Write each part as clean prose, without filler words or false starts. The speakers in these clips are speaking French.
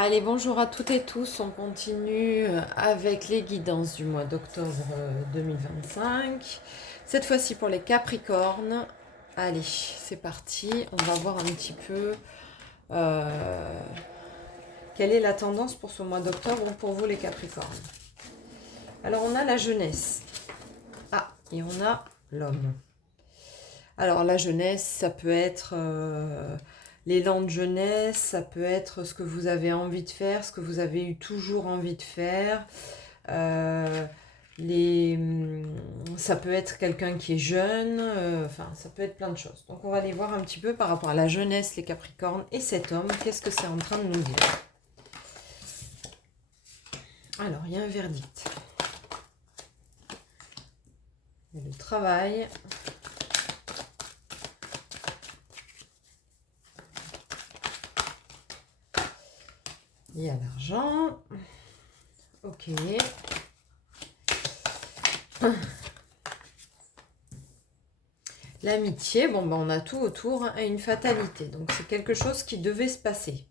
Allez, bonjour à toutes et tous. On continue avec les guidances du mois d'octobre 2025. Cette fois-ci pour les Capricornes. Allez, c'est parti. On va voir un petit peu quelle est la tendance pour ce mois d'octobre pour vous les Capricornes. Alors, on a la jeunesse. Ah, et on a l'homme. Alors, la jeunesse, ça peut être l'élan de jeunesse, ça peut être ce que vous avez envie de faire, ce que vous avez eu toujours envie de faire. Ça peut être quelqu'un qui est jeune, enfin, ça peut être plein de choses. Donc, on va aller voir un petit peu par rapport à la jeunesse, les Capricornes et cet homme, qu'est-ce que c'est en train de nous dire. Alors, il y a un verdict. Il y a le travail. Il y a l'argent. Ok. L'amitié, bon, ben, on a tout autour hein, et une fatalité. Donc, c'est quelque chose qui devait se passer.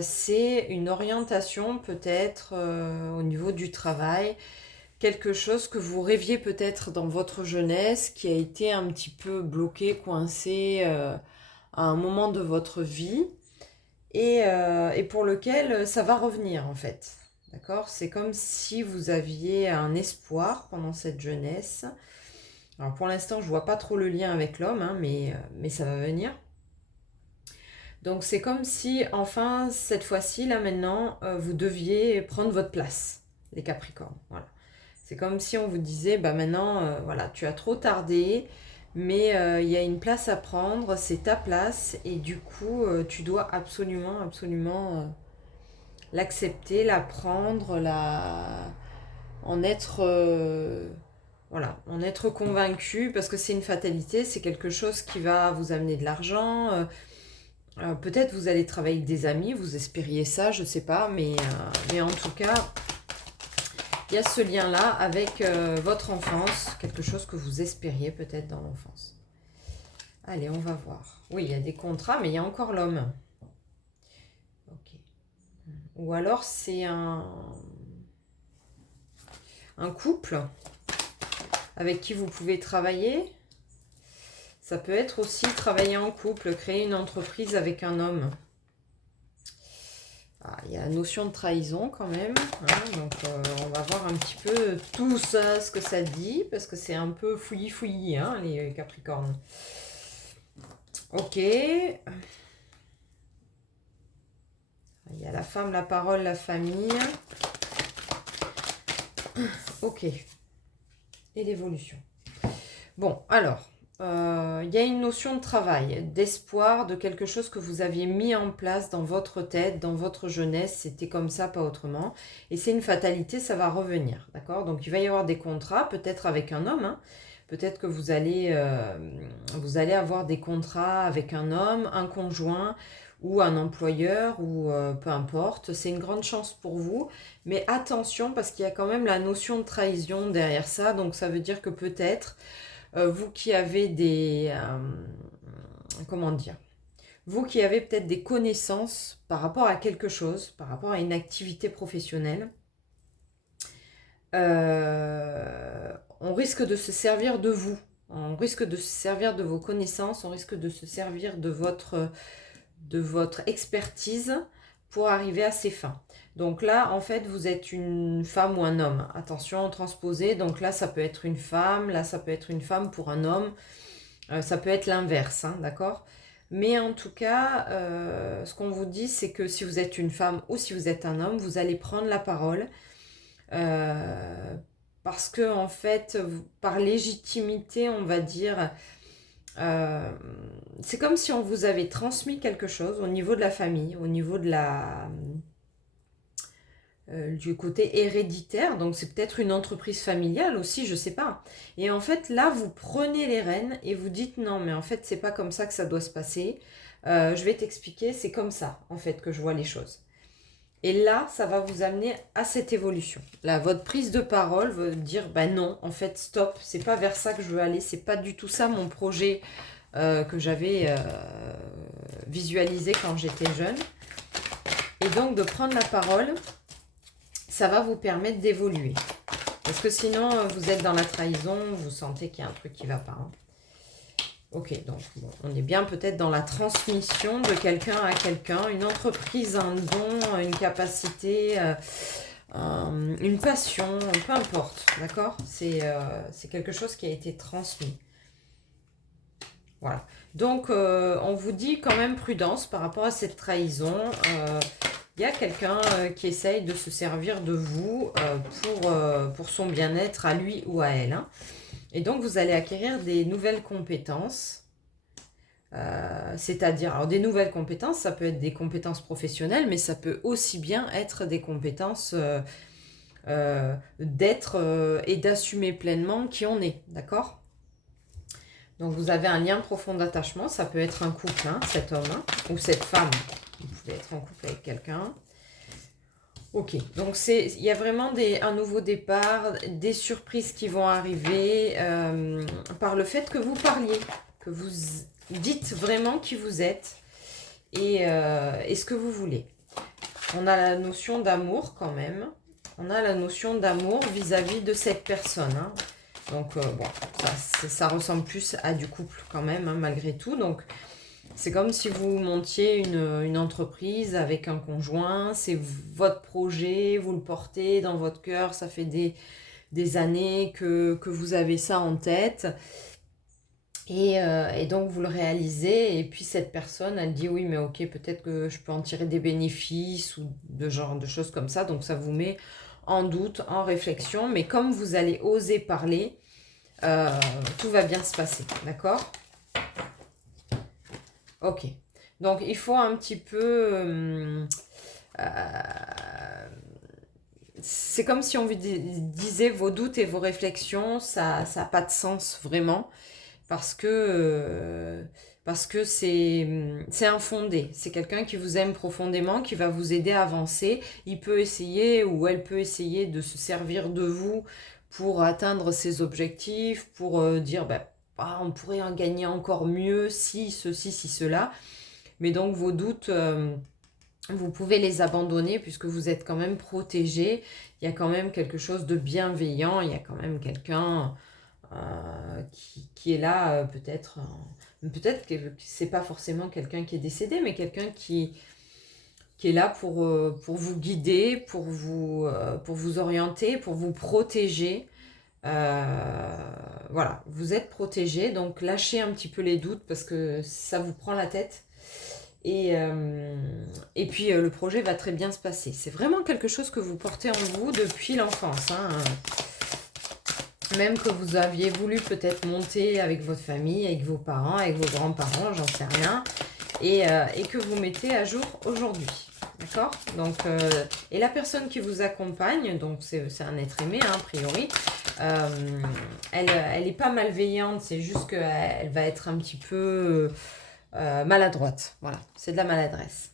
C'est une orientation peut-être au niveau du travail. Quelque chose que vous rêviez peut-être dans votre jeunesse qui a été un petit peu bloqué, coincé à un moment de votre vie. Et pour lequel ça va revenir en fait. D'accord? C'est comme si vous aviez un espoir pendant cette jeunesse. Alors pour l'instant, je vois pas trop le lien avec l'homme, hein, mais ça va venir. Donc c'est comme si, enfin, cette fois-ci, là maintenant, vous deviez prendre votre place, les Capricornes. Voilà. C'est comme si on vous disait, bah maintenant, voilà, tu as trop tardé, mais il y a une place à prendre, c'est ta place, et du coup, tu dois absolument, absolument l'accepter, la prendre, en être, voilà, en être convaincu, parce que c'est une fatalité, c'est quelque chose qui va vous amener de l'argent. Peut-être vous allez travailler avec des amis, vous espériez ça, je sais pas, mais en tout cas, il y a ce lien-là avec votre enfance, quelque chose que vous espériez peut-être dans l'enfance. Allez, on va voir. Oui, il y a des contrats, mais il y a encore l'homme. Ok. Ou alors c'est un couple avec qui vous pouvez travailler. Ça peut être aussi travailler en couple, créer une entreprise avec un homme. Ah, il y a la notion de trahison quand même. Hein, donc on va voir un petit peu tout ça, ce que ça dit, parce que c'est un peu fouillis-fouillis, hein, les Capricornes. Ok. Il y a la femme, la parole, la famille. Ok. Et l'évolution. Bon, alors, il y a une notion de travail, d'espoir, de quelque chose que vous aviez mis en place dans votre tête, dans votre jeunesse. C'était comme ça, pas autrement. Et c'est une fatalité, ça va revenir. D'accord? Donc, il va y avoir des contrats, peut-être avec un homme. Hein. Peut-être que vous allez avoir des contrats avec un homme, un conjoint ou un employeur ou peu importe. C'est une grande chance pour vous. Mais attention parce qu'il y a quand même la notion de trahison derrière ça. Donc ça veut dire que peut-être vous qui avez comment dire, vous qui avez peut-être des connaissances par rapport à quelque chose, par rapport à une activité professionnelle, on risque de se servir de vous. On risque de se servir de vos connaissances, on risque de se servir de votre expertise pour arriver à ses fins. Donc là, en fait, vous êtes une femme ou un homme. Attention, transposé. Donc là, ça peut être une femme. Là, ça peut être une femme pour un homme. Ça peut être l'inverse, hein, d'accord? Mais en tout cas, ce qu'on vous dit, c'est que si vous êtes une femme ou si vous êtes un homme, vous allez prendre la parole. Parce que, en fait, par légitimité, on va dire... c'est comme si on vous avait transmis quelque chose au niveau de la famille, au niveau de du côté héréditaire, donc c'est peut-être une entreprise familiale aussi, je sais pas. Et en fait, là, vous prenez les rênes et vous dites non, mais en fait, c'est pas comme ça que ça doit se passer. Je vais t'expliquer, c'est comme ça, en fait, que je vois les choses. Et là, ça va vous amener à cette évolution. Là, votre prise de parole veut dire, ben non, en fait, stop, c'est pas vers ça que je veux aller, c'est pas du tout ça mon projet que j'avais visualisé quand j'étais jeune. Et donc, de prendre la parole, ça va vous permettre d'évoluer. Parce que sinon, vous êtes dans la trahison, vous sentez qu'il y a un truc qui ne va pas. Hein. Ok, donc bon, on est bien peut-être dans la transmission de quelqu'un à quelqu'un, une entreprise, un don, une capacité, une passion, peu importe, d'accord? C'est quelque chose qui a été transmis. Voilà. Donc, on vous dit quand même prudence par rapport à cette trahison. Il y a quelqu'un qui essaye de se servir de vous pour son bien-être à lui ou à elle. Hein. Et donc, vous allez acquérir des nouvelles compétences. C'est-à-dire, alors des nouvelles compétences, ça peut être des compétences professionnelles, mais ça peut aussi bien être des compétences d'être et d'assumer pleinement qui on est, d'accord? Donc, vous avez un lien profond d'attachement, ça peut être un couple, hein, cet homme hein, ou cette femme. Vous pouvez être en couple avec quelqu'un. Ok, donc il y a vraiment un nouveau départ, des surprises qui vont arriver par le fait que vous parliez, que vous dites vraiment qui vous êtes et ce que vous voulez. On a la notion d'amour quand même. On a la notion d'amour vis-à-vis de cette personne. Hein. Donc bon, ça ressemble plus à du couple quand même, hein, malgré tout. Donc c'est comme si vous montiez une entreprise avec un conjoint, c'est votre projet, vous le portez dans votre cœur, ça fait des années que vous avez ça en tête. Et donc vous le réalisez et puis cette personne elle dit oui mais ok peut-être que je peux en tirer des bénéfices ou de genre de choses comme ça, donc ça vous met en doute, en réflexion, mais comme vous allez oser parler, tout va bien se passer, d'accord ? Ok, donc il faut un petit peu... c'est comme si on vous disait vos doutes et vos réflexions, ça n'a pas de sens vraiment, parce que c'est infondé. C'est quelqu'un qui vous aime profondément, qui va vous aider à avancer. Il peut essayer ou elle peut essayer de se servir de vous pour atteindre ses objectifs, pour dire... on pourrait en gagner encore mieux si ceci, si cela. Mais donc vos doutes, vous pouvez les abandonner puisque vous êtes quand même protégé. Il y a quand même quelque chose de bienveillant. Il y a quand même quelqu'un qui est là, peut-être que c'est pas forcément quelqu'un qui est décédé, mais quelqu'un qui est là pour vous guider, pour vous orienter, pour vous protéger. Voilà, vous êtes protégé, donc lâchez un petit peu les doutes parce que ça vous prend la tête et puis le projet va très bien se passer. C'est vraiment quelque chose que vous portez en vous depuis l'enfance, hein. Même que vous aviez voulu peut-être monter avec votre famille, avec vos parents, avec vos grands-parents, j'en sais rien, et que vous mettez à jour aujourd'hui. D'accord ? Donc, et la personne qui vous accompagne, donc c'est un être aimé, hein, a priori, elle n'est pas malveillante, c'est juste qu'elle va être un petit peu maladroite. Voilà, c'est de la maladresse.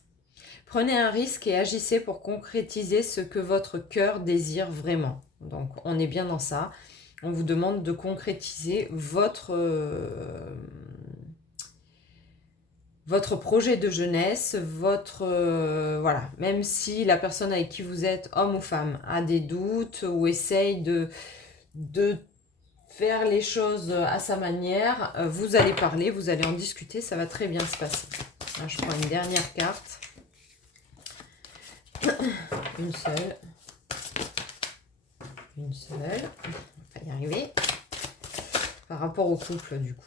Prenez un risque et agissez pour concrétiser ce que votre cœur désire vraiment. Donc, on est bien dans ça. On vous demande de concrétiser votre projet de jeunesse, voilà, même si la personne avec qui vous êtes, homme ou femme, a des doutes ou essaye de faire les choses à sa manière, vous allez parler, vous allez en discuter, ça va très bien se passer. Là, je prends une dernière carte. Une seule. Une seule. On va y arriver. Par rapport au couple, du coup.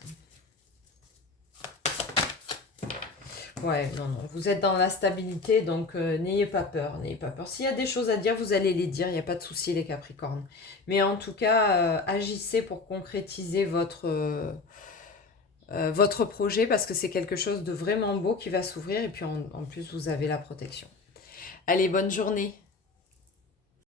Ouais, non, vous êtes dans la stabilité, donc n'ayez pas peur, n'ayez pas peur. S'il y a des choses à dire, vous allez les dire, il n'y a pas de souci les Capricornes. Mais en tout cas, agissez pour concrétiser votre projet parce que c'est quelque chose de vraiment beau qui va s'ouvrir et puis en plus, vous avez la protection. Allez, bonne journée.